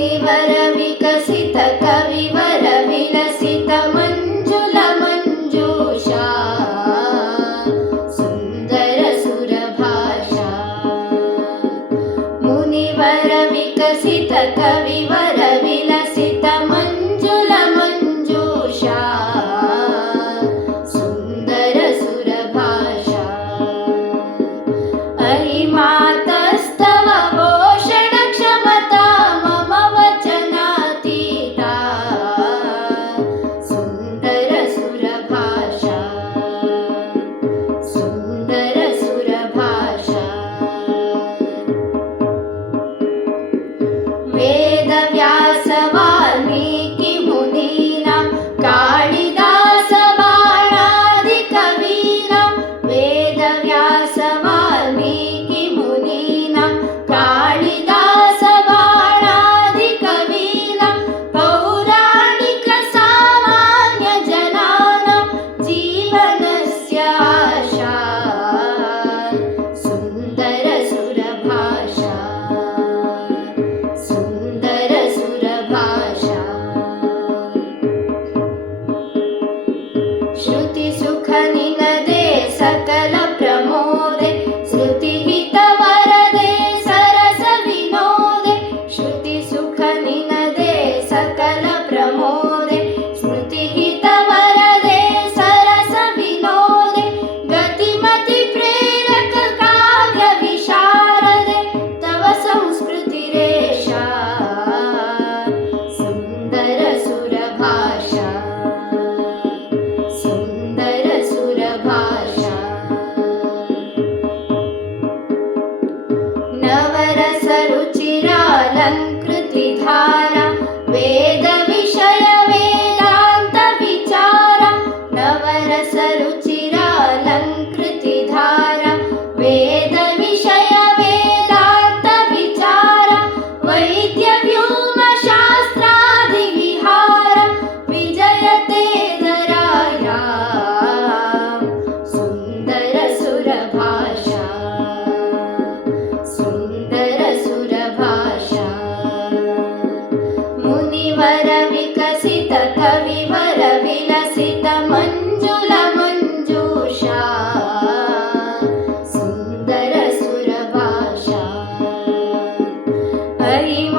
मुनिवर विकसित कविवर मञ्जुल मञ्जूषा सुन्दर सुरभाषा मुनिवर morrer. विवर विकसित विकसितविवर विलसित मञ्जुल मञ्जूषा। सुन्दर सुरभाषा। परि